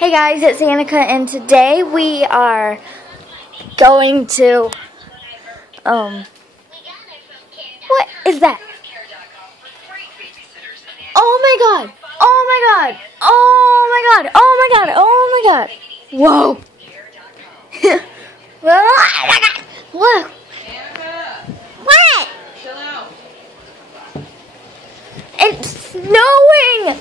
Hey guys, it's Annika, and today we are going to, what is that? Oh my god, oh my god, oh my god, oh my god, oh my god, whoa. Oh my god, whoa. What? Chill out. It's snowing.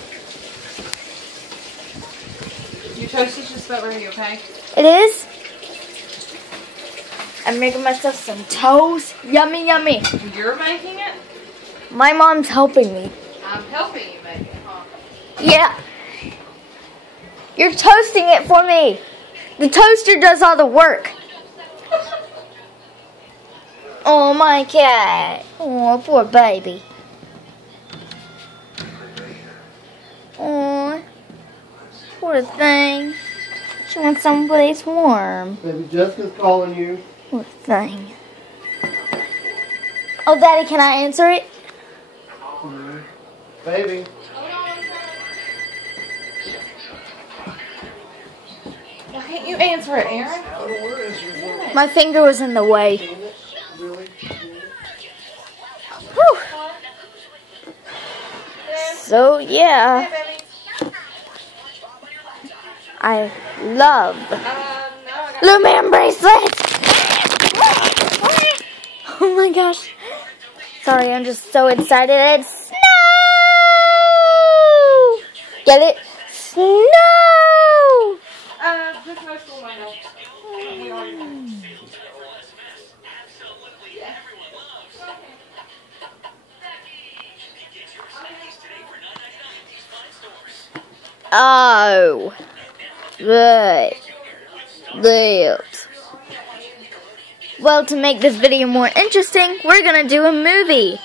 Your toast is just about ready, okay? It is? I'm making myself some toast. Yummy, yummy. You're making it? My mom's helping me. I'm helping you make it, huh? Yeah. You're toasting it for me. The toaster does all the work. Oh, my cat. Oh, poor baby. Oh, poor thing. She wants someplace warm. Baby Jessica's calling you. Poor thing. Oh, Daddy, can I answer it? Baby. Why can't you answer it, Aaron? My finger was in the way. Really? Whew. So, yeah. I love Lumiere bracelets. Oh my gosh. Sorry, I'm just so excited. It's snow! Get it? Snow! Just no school manual. Oh. Good. Lips. Well, to make this video more interesting, we're gonna do a movie.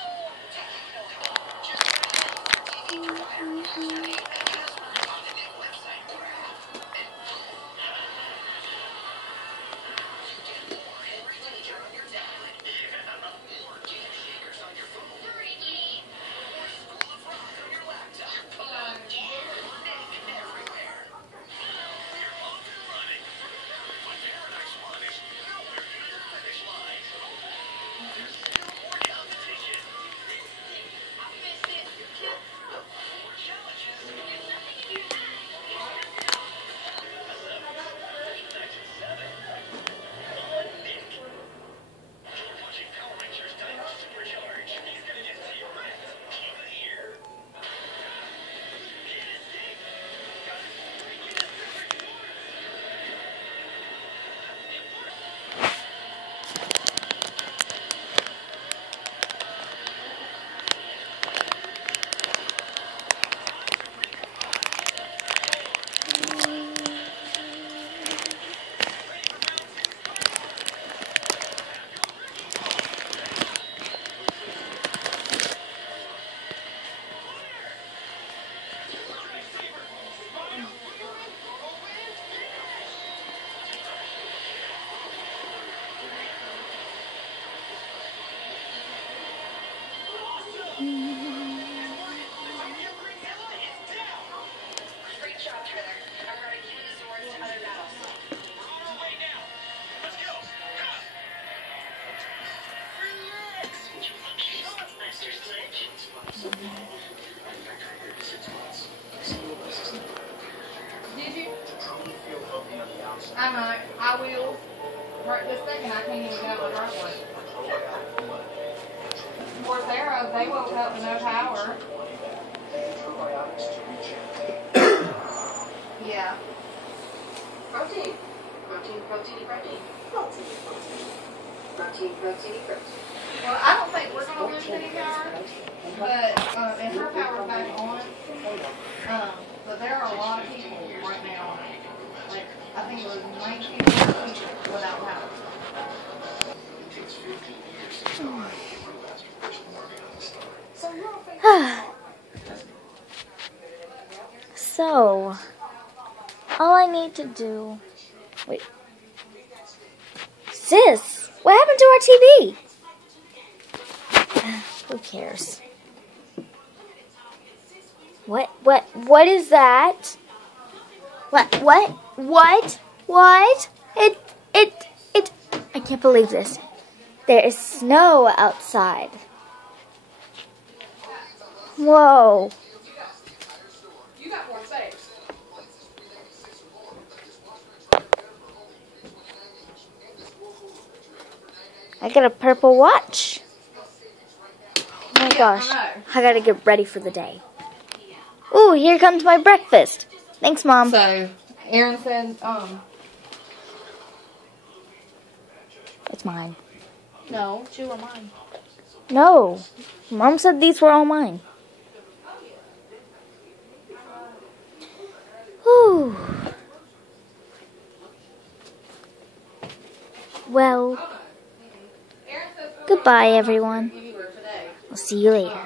Did you? I might. I will. Right this second, I can't even get out my driveway. Fort Arrow, they woke up with no power. Yeah. Protein. Protein, protein, protein. Protein, protein, protein. Well, I don't think we're going to lose any power, but, and her power's back on. But there are a lot of people right now. Like, I think it was 19 people without power. So, all I need to do... Wait. Sis, what happened to our TV? Who cares? What is that? What? I can't believe this. There is snow outside. Whoa. You got more space. I got a purple watch. Oh my gosh. I know. I gotta get ready for the day. Ooh, here comes my breakfast. Thanks, Mom. So, Aaron said, It's mine. no, 2 are mine. No. Mom said these were all mine. Whew. Well, goodbye, everyone. I'll see you later.